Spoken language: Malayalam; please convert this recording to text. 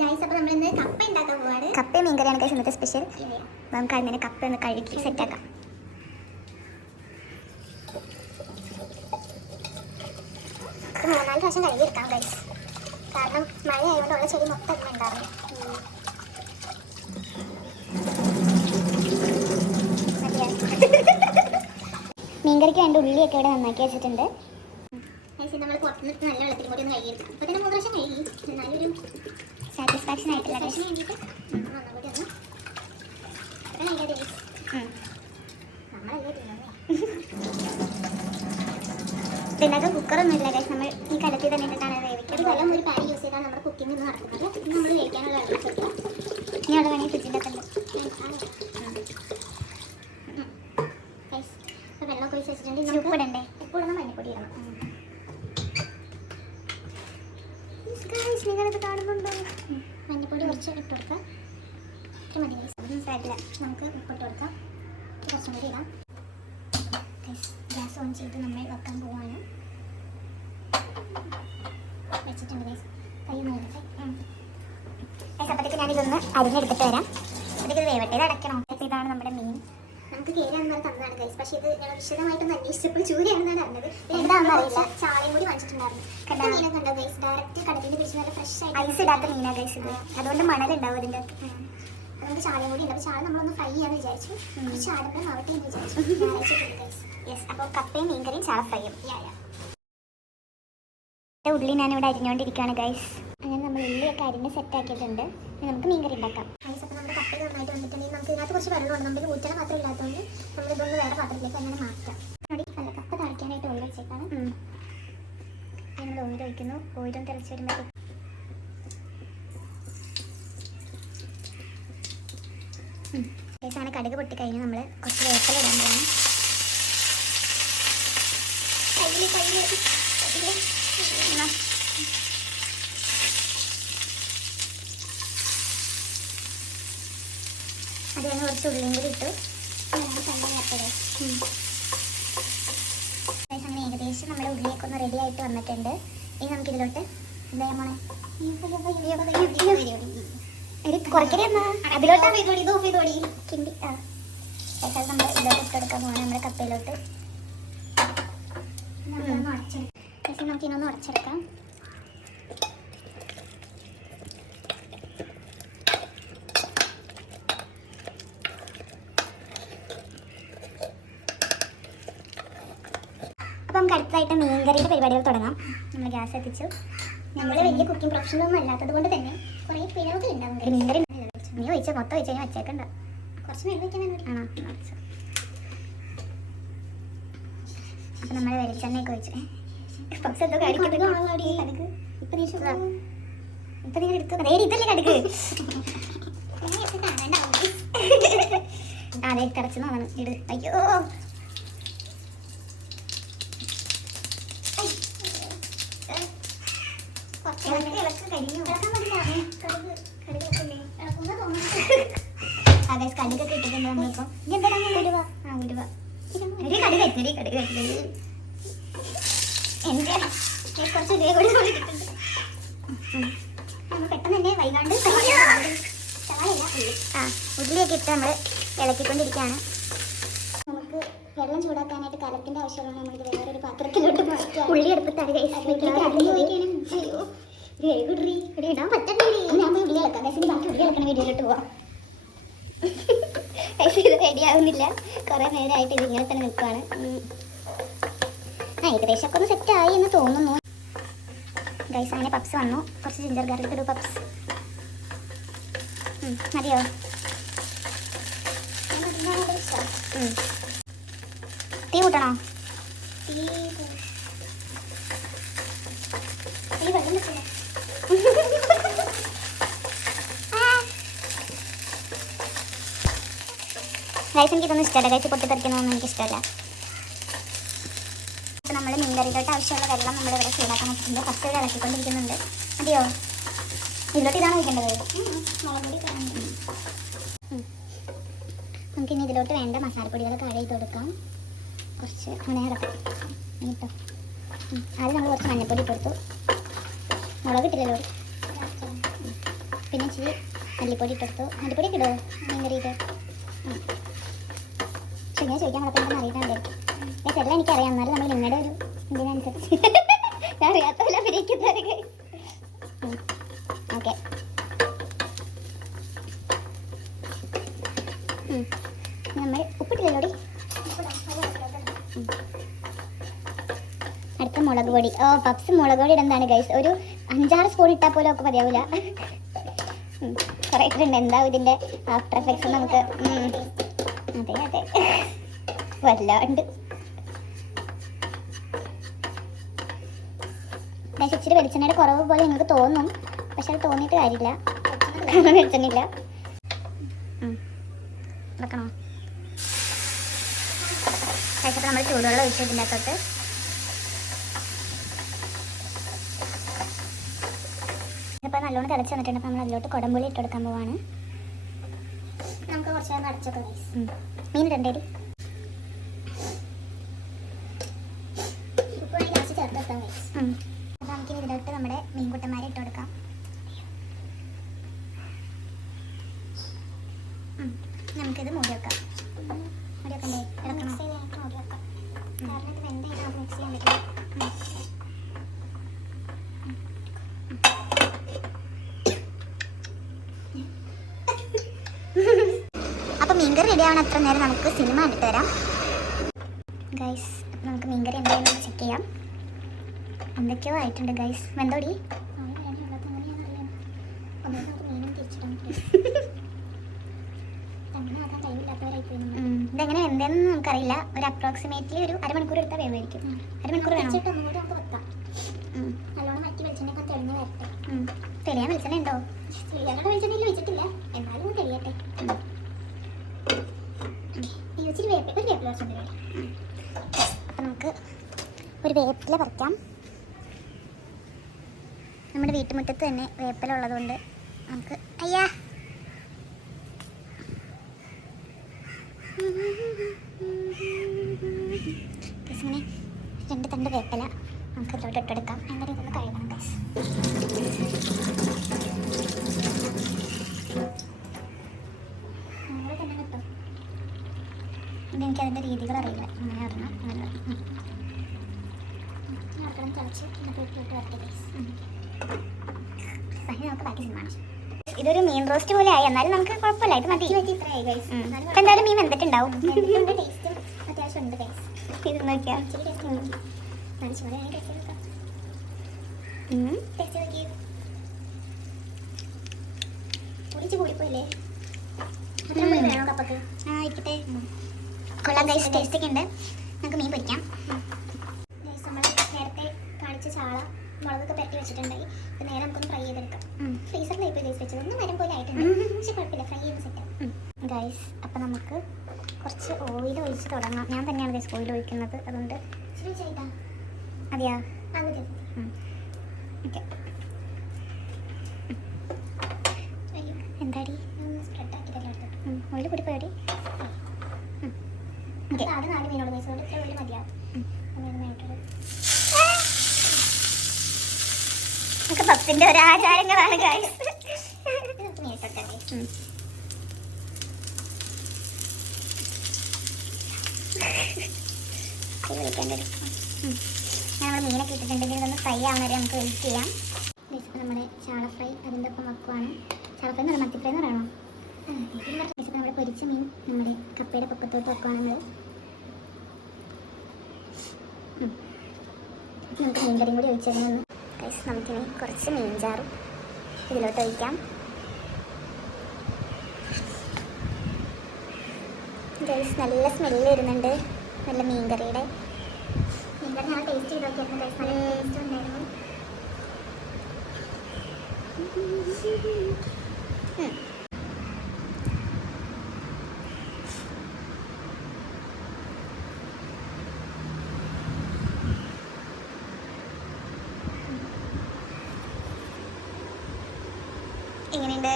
ഗൈസ് അപ്പോൾ നമ്മൾ ഇന്ന് കപ്പ ഉണ്ടാക്കാൻ പോവാണ്. കപ്പയും മീൻകറിയാണ് ഗൈസ് ഇന്നത്തെ സ്പെഷ്യൽ. നമുക്ക് അതിനെ കപ്പ ഒന്ന് കഴുകി സെറ്റാക്കാം. ഇത് 3-4 പ്രാവശ്യം കഴുകിയെടുക്കാം ഗൈസ്, കാരണം മഴ ആയതുകൊണ്ട് ഉള്ള ചെടി മൊത്തം ഒക്കെ ഉണ്ടാവില്ല. മീൻകറിക്ക് വേണ്ട ഉള്ളിയൊക്കെ ഇവിടെ നന്നാക്കി വെച്ചിട്ടുണ്ട്. നമ്മൾ പുറത്തുനിന്ന് നല്ല വെള്ളത്തിൽ കൂടി ഒന്ന് കഴുകിയെടുക്കാം. അപ്പോൾ തന്നെ 3 പ്രാവശ്യം കഴുകി, നല്ലൊരു സാറ്റിസ്ഫാക്ഷൻ ആയിട്ടില്ല വേണ്ടിയിട്ട് ഒന്നുകൂടി ഒന്ന് നമ്മളല്ലേ ഇതിനകത്ത് കുക്കറൊന്നും ഇല്ല ഗൈസ്, നമ്മൾ ഈ കലത്തിൽ തന്നെ ഇട്ടിട്ടാണ് വേവിക്കുന്നത്. വെള്ളം ഒരു പാൻ യൂസ് ചെയ്താൽ നമ്മുടെ കുക്കിംഗ് ഒന്നും നടക്കുന്നത്. ഇത് നമ്മൾ കഴിക്കാനുള്ള വെള്ളം വെക്കുക. ഇനി അവിടെ വേണമെങ്കിൽ ഫ്രിഡ്ജിൻ്റെ ഒക്കെ ഉണ്ട്. വെള്ളം ഒഴിച്ച് വെച്ചിട്ടുണ്ട്. ഉപ്പ് ഇടണ്ടേ? ഉപ്പ് ഇടണം, മഞ്ഞപ്പൊടി ഇടണം. നിങ്ങളിത് കാണുന്നുണ്ടോ? മഞ്ഞപ്പൊടി കുറച്ച് ഇട്ട് കൊടുക്കാം. ഇത്ര മതി ഗൈസ്, അതൊന്നും സാരില്ല. നമുക്ക് ഉപ്പിട്ട് കൊടുക്കാം, കുറച്ചും കൂടി ഇടാം. ഗ്യാസ് ഓൺ ചെയ്ത് നമ്മൾ വെക്കാൻ പോവാണ്. വെച്ചിട്ടുണ്ട് ഗൈസ്, കൈ നോക്കട്ടെ. അപ്പോഴത്തേക്ക് ഞാനിതൊന്ന് അരിഞ്ഞെടുത്തിട്ട് വരാം. അപ്പോഴത്തേക്ക് ഇത് വേവട്ടെ. ഇത് അടയ്ക്കണോ? ഇതാണ് നമ്മുടെ മീൻ. നമുക്ക് കേരാണെന്നാൽ തന്നതാണ് ഗൈസ്, പക്ഷേ ഇത് ഞങ്ങൾ വിശദമായിട്ടൊന്ന് അന്വേഷിച്ചപ്പോൾ ചൂരയാണെന്നാണ് അറിഞ്ഞത്. എന്താണെന്ന് അറിയില്ല. ചാളയും കൂടി വാങ്ങിച്ചിട്ടുണ്ടായിരുന്നു. മീനെ കണ്ടോ ഗൈസ്, ഡയറക്റ്റ് കടലിൽ പിടിച്ച് നല്ല ഫ്രഷ് ആയിട്ട് ഐസ് ഇടാത്ത മീനാ ഗൈസ് ഇത്, അതുകൊണ്ട് മണലുണ്ടാവും ഇതിൻ്റെ. അതുകൊണ്ട് ചാളയും കൂടി ഉണ്ട്. അപ്പോൾ ചാള നമ്മളൊന്ന് ഫ്രൈ ചെയ്യാന്ന് വിചാരിച്ചു. ചാളപ്പം ആവട്ടെ എന്ന് വിചാരിച്ചു. യെസ്, അപ്പോൾ കപ്പയും മീൻകറിയും ചാള ഫ്രൈയും. ഉള്ളി ഞാനിവിടെ അരിഞ്ഞുകൊണ്ടിരിക്കുകയാണ് ഗൈസ്. അങ്ങനെ നമ്മൾ ഉള്ളിയൊക്കെ അരിഞ്ഞ് സെറ്റാക്കിയിട്ടുണ്ട്. നമുക്ക് മീൻകറി ഉണ്ടാക്കാം. ഗൈസ്, അപ്പോൾ നമ്മുടെ കപ്പ നന്നായിട്ട് വന്നിട്ടുണ്ടെങ്കിൽ നമുക്ക് ഇതിനകത്ത് കുറച്ച് വെള്ളമുണ്ട്. നമുക്ക് ഊറ്റണ മാത്രം ഇല്ലാത്തതുകൊണ്ട് നമ്മളിതൊന്ന് വേറെ പാത്രത്തിലേക്ക് അങ്ങനെ മാറ്റാം. അല്ല, കപ്പ തളിക്കാനായിട്ട് ഓയിൽ വെച്ചേക്കാണ്. നമ്മൾ ഓയിൽ ഒഴിക്കുന്നു. ഓയിലും തിളച്ച് വരുമ്പോൾ അങ്ങനെ കടുക് പൊട്ടിക്കഴിഞ്ഞ് നമ്മൾ കുറച്ച് വേപ്പില ഇടാൻ പോകണം. അത് കഴിഞ്ഞ് കുറച്ച് ഉള്ളിയും കൂടി ഇട്ടു. അങ്ങനെ ഏകദേശം നമ്മുടെ ഉള്ളിയൊക്കെ ഒന്ന് റെഡി ആയിട്ട് വന്നിട്ടുണ്ട്. ഇനി നമുക്കിതിലോട്ട് എന്താ മോളെ കുറയ്ക്കണേ എന്നാ അതിലോട്ട് നമ്മൾ ഇതിലോട്ട് ഇട്ടെടുക്കാൻ പോകണം നമ്മുടെ കപ്പയിലോട്ട്. നമുക്ക് ഇനൊന്ന് ഉടച്ചെടുക്കാം. അപ്പം നമുക്ക് അടുത്തതായിട്ട് മീൻകറിയുടെ പരിപാടികൾ തുടങ്ങാം. നമ്മൾ ഗ്യാസ് എത്തിച്ചു. നമ്മൾ വലിയ കുക്കിംഗ് പ്രൊഫഷണൽ ഒന്നും അല്ലാത്തത് കൊണ്ട് തന്നെ കുറേ പിഴവുകൾ ഉണ്ടാവും. മീൻകറി നീ ഒഴിച്ച് മൊത്തം ഒഴിച്ച് കഴിഞ്ഞാൽ വെച്ചേക്കണ്ട. കുറച്ച് വെള്ളം വയ്ക്കാൻ ആണോ? അപ്പം നമ്മൾ വെളിച്ചെണ്ണയൊക്കെ ഒഴിച്ച് പക്ഷെ എന്തോ കടുക്ക് ഇപ്പം നിങ്ങൾ എടുത്തു ഇതല്ലേ കടുക്ക്. അതെ, തിളച്ചു നോക്കണം. ഇട്. അയ്യോ, കടുകൊക്കെ ഇട്ടിട്ടുണ്ട് നമ്മളിപ്പോൾ. ഇനി എന്താ ഉലുവ. ഉലുവ കടുക് എത്തി. എൻ്റെ കുറച്ച് ഉലുവ കൂടി ഇട്ടിട്ടുണ്ട്. നമ്മൾ പെട്ടെന്ന് തന്നെ വൈകാണ്ട് ഉള്ളിയൊക്കെ ഇട്ട് നമ്മൾ ഇളക്കിക്കൊണ്ടിരിക്കുകയാണ്. നമുക്ക് വെള്ളം ചൂടാക്കാനായിട്ട് കലത്തിൻ്റെ ആവശ്യമുള്ള നമ്മളിത് വേറൊരു പാത്രത്തിലോട്ട് മാറ്റാം. ഉള്ളി എടുത്തിട്ടാണ് അയ്യോ, വെരി ഗുഡ് റീ. ഇവിടെ ഇടാൻ പറ്റണ്ടേ? ഞാൻ പോയി ഉള്ളി ഇളക്കാം. ഗൈസിന് ബാക്കി ഉള്ളി ഇളക്കണ വീഡിയോയിലോട്ട് പോവാം. ഇത് റെഡി ആവുന്നില്ല. കുറേ നേരമായിട്ട് ഇതിങ്ങനെ തന്നെ നിൽക്കുകയാണ്. ഏകദേശം ഒക്കെ ഒന്ന് സെറ്റായി എന്ന് തോന്നുന്നു. ഗൈസ്, അങ്ങനെ പപ്സ് വന്നു. കുറച്ച് ജിഞ്ചർ ഗാർലിക് ഇടും. പപ്സ് മതിയോ? തീ കൂട്ടണോ? വെള്ളം വെച്ചില്ല. ഗൈസ്, എനിക്കിതൊന്നും ഇഷ്ടമല്ല. ഗൈസ്, പൊട്ടിത്തെറിക്കുന്നതൊന്നും എനിക്കിഷ്ടമല്ല. അപ്പോൾ നമ്മൾ മീൻകറിയിലോട്ട് ആവശ്യമുള്ള വെള്ളം നമ്മളിവിടെ ചൂടാക്കാൻ വെച്ചിട്ടുണ്ട്. ഫസ്റ്റ് ഇവിടെ ഇളക്കിക്കൊണ്ടിരിക്കുന്നുണ്ട്. മതിയോ? ഇതിലോട്ട് ഇതാണ് ഒഴിക്കേണ്ടത്. നമുക്കിനി ഇതിലോട്ട് വേണ്ട മസാലപ്പൊടികൾ താഴെ ചെയ്ത് കൊടുക്കാം. കുറച്ച് അങ്ങനെ ഇറക്കാം കേട്ടോ. ആദ്യം നമ്മൾ കുറച്ച് മഞ്ഞൾപ്പൊടി ഇട്ട് കൊടുത്തു. മുളക് ഇട്ടില്ലല്ലോ. മല്ലിപ്പൊടി ഇട്ടെടുത്തു. മല്ലിപ്പൊടി ഇടുമോ മീൻ കറിയിട്ട്? പക്ഷെ ഞാൻ ചോദിക്കാൻ കുഴപ്പമില്ലെന്ന് അറിയിട്ടാണ്ടായിരിക്കും. എല്ലാം എനിക്കറിയാം, എന്നാലും നമ്മൾ നിങ്ങളുടെ ഒരു ഇതിനനുസരിച്ച് ഞാൻ അറിയാത്ത പോലെ അഭിനയിക്കുന്നത്. ഓക്കെ, നമ്മൾ ഉപ്പിട്ടില്ലല്ലോടി. അടുത്ത മുളക് പൊടി. ഓ പപ്സ് മുളക് പൊടി ഇടുന്നതാണ് ഗൈസ്. ഒരു 5-6 സ്പൂൺ ഇട്ടാൽ പോലും ഒക്കെ മതിയാവില്ല. കുറേ ഇട്ടുണ്ട്. എന്താ ഇതിൻ്റെ ആഫ്റ്റർ എഫക്ട്സ് നമുക്ക്. അതെ അതെ, വല്ലാണ്ട്. പക്ഷെ ഇച്ചിരി വെളിച്ചെണ്ണയുടെ കുറവ് പോലെ നിങ്ങൾക്ക് തോന്നും, പക്ഷെ അത് തോന്നിയിട്ട് കാര്യമില്ല. വെളിച്ചെണ്ണില്ല. വെക്കണോ? കഴിച്ചപ്പോൾ നമ്മൾ ചൂടുവെള്ളം ഒഴിച്ചു ഇതിൻ്റെ അകത്തോട്ട്. ഇപ്പോൾ നല്ലോണം തിളച്ച് വന്നിട്ടുണ്ട്. അപ്പോൾ നമ്മൾ അതിലോട്ട് കുടംപുളി ഇട്ടെടുക്കാൻ പോവാണ്. നമുക്ക് കുറച്ച് നേരം അടച്ചൊക്കെ മീൻ ഇടണ്ടേടി. ഉപ്പ് ഗ്യാസ് ചേർത്ത് വെക്കാം. അപ്പോൾ നമുക്കിനി ഇതിലോട്ട് നമ്മുടെ മീൻകുട്ടന്മാരെ ഇട്ട് കൊടുക്കാം. നമുക്കിത് മൂടി വെക്കാം. മൂടി വെക്കണ്ടേ? ഇളക്കണോ? മൂടി വെക്കാം. കാരണം ഇത് വെന്തായിട്ട് നമുക്ക് മിക്സ് ചെയ്യാൻ പറ്റില്ല. അപ്പോൾ മീൻകറി റെഡി ആവണം. എത്ര നേരം നമുക്ക് സിനിമ കണ്ടിട്ട് വരാം ഗൈസ്. അപ്പോൾ നമുക്ക് മീൻകറി എന്തായാലും ചെക്ക് ചെയ്യാം. എന്തൊക്കെയോ ആയിട്ടുണ്ട് ഗൈസ്. വെന്തോടി? ഇതെങ്ങനെ വെന്തേന്ന് നമുക്കറിയില്ല. ഒരു അപ്രോക്സിമേറ്റ്ലി ഒരു അരമണിക്കൂർ എടുത്താൽ വേവായിരിക്കും. അരമണിക്കൂർ വേണം. നല്ലോണം മറ്റി വെളിച്ചെണ്ണയൊക്കെ തെളിഞ്ഞ് വരട്ടെ. തെളിയാൻ വെളിച്ചെണ്ണ ഉണ്ടോ? തെളിയാനുള്ള വെളിച്ചെണ്ണയിൽ വെച്ചിട്ടില്ല, എന്നാലും തെളിയട്ടെ. ഇച്ചിരി ഒരു വേപ്പില കുറച്ചുണ്ട്. അപ്പം നമുക്ക് ഒരു വേപ്പില പറിക്കാം. നമ്മുടെ വീട്ടുമുറ്റത്ത് തന്നെ വേപ്പില ഉള്ളതുകൊണ്ട് നമുക്ക് അയ്യാ ഇങ്ങനെ 2 തണ്ട് വേപ്പില നമുക്ക് ഇതിലോട്ട് ഇട്ടെടുക്കാം. എന്നിട്ട് ഇതൊന്ന് കഴുകണം ഗൈസ്. നമ്മൾ തന്നെ കിട്ടും. ഇതെനിക്ക് അതിൻ്റെ രീതികൾ അറിയില്ല. അങ്ങനെ അറിയണം. അങ്ങനെ നടക്കണം തിളച്ച് എന്നിട്ട് വീട്ടിലോട്ട് വരട്ടെ. നമുക്ക് ബാക്കി സിനിമ. ഇതൊരു മീൻ റോസ്റ്റ് പോലെ ആയി, എന്നാലും നമുക്ക് കുഴപ്പമില്ല. ഇത് മതി. ഇത്രയായി ഗൈസ്. ഇപ്പം എന്തായാലും മീൻ വെന്തിട്ടുണ്ടാവും. ടേസ്റ്റും അത്യാവശ്യം ഉണ്ട് ഗൈസ്. ഇത് നോക്കിയാൽ ഇച്ചിരി ടേസ്റ്റ് കാണിച്ചു പോലെ ടേസ്റ്റ് നോക്കാം. ടേസ്റ്റ് നോക്കി പൊടിച്ച് കൂടിപ്പോയില്ലേ? അത്ര കൂടി വേണോ കപ്പക്ക്? ആയിക്കട്ടെ. കൊള്ളാം ഗൈസ്, ടേസ്റ്റ് ഒക്കെ ഉണ്ട്. നമുക്ക് മീൻ പൊരിക്കാം. ഗൈസ് നമ്മൾ നേരത്തെ കാണിച്ച ചാള മുളകൊക്കെ പെരട്ടി വെച്ചിട്ടുണ്ടായി. ഇത് നേരെ നമുക്കൊന്ന് ഫ്രൈ ചെയ്തെടുക്കാം. ഫ്രീസറിൽ ഇപ്പോൾ ഗൈസ് വെച്ചത് ഒന്ന് മരം പോലെ ആയിട്ടുണ്ട്, പക്ഷെ കുഴപ്പമില്ല, ഫ്രൈ ചെയ്യുന്ന സെറ്റ് ഗൈസ്. അപ്പം നമുക്ക് കുറച്ച് ഓയിൽ ഒഴിച്ച് തുടങ്ങാം. ഞാൻ തന്നെയാണ് ഗൈസ് ഓയിൽ ഒഴിക്കുന്നത്, അതുകൊണ്ട് ഇച്ചിരി ചെയ്താ അതെയാ? അങ്ങനെ ഓക്കെ. അയ്യോ എന്താടി ഒന്ന് സ്പ്രെഡ് ആക്കിയിട്ടല്ലേ എടുത്തത്. ഓയിൽ കൂടി പോയടി. അത് 4 മീനോട് ഗൈസ്, അതുകൊണ്ട് ഇത്ര ഓയിൽ മതിയാവും. നമുക്ക് പപ്സിൻ്റെ ഒരു ആചാരങ്ങളാണ് ഗൈസ്. നമുക്ക് മീനിട്ടോട്ടെ. ഞങ്ങൾ മീനൊക്കെ ഇട്ടിട്ടുണ്ടെങ്കിൽ ഇതൊന്ന് ഫ്രൈ ആവുന്ന വരെ നമുക്ക് വെയിറ്റ് ചെയ്യാം. ബേസിക്കൽ നമ്മുടെ ചാള ഫ്രൈ അതിൻ്റെ ഒപ്പം വെക്കുവാണ്. ചാള ഫ്രൈ എന്ന് പറയുമ്പോൾ മത്തി ഫ്രൈ എന്ന് പറയണോ? ബേസിക്കൽ നമ്മുടെ പൊരിച്ച മീൻ നമ്മുടെ കപ്പയുടെ പൊക്കത്തോട്ട് വെക്കുവാണെങ്കിൽ നമുക്ക് മീൻകറിയും കൂടി ഒഴിച്ചിരുന്നു ഗൈസ്. നമുക്കിനി കുറച്ച് മീൻചാറും ഇതിലോട്ട് ഒഴിക്കാം. ഗൈസ് നല്ല സ്മെല്ല് വരുന്നുണ്ട്, നല്ല മീൻകറിയുടെ. മീൻകറി ഞങ്ങൾ ടേസ്റ്റ് ചെയ്ത് നോക്കിയായിരുന്നു ഗൈസ്, നല്ല ടേസ്റ്റ് ഉണ്ടായിരുന്നു. എങ്ങനെയുണ്ട്?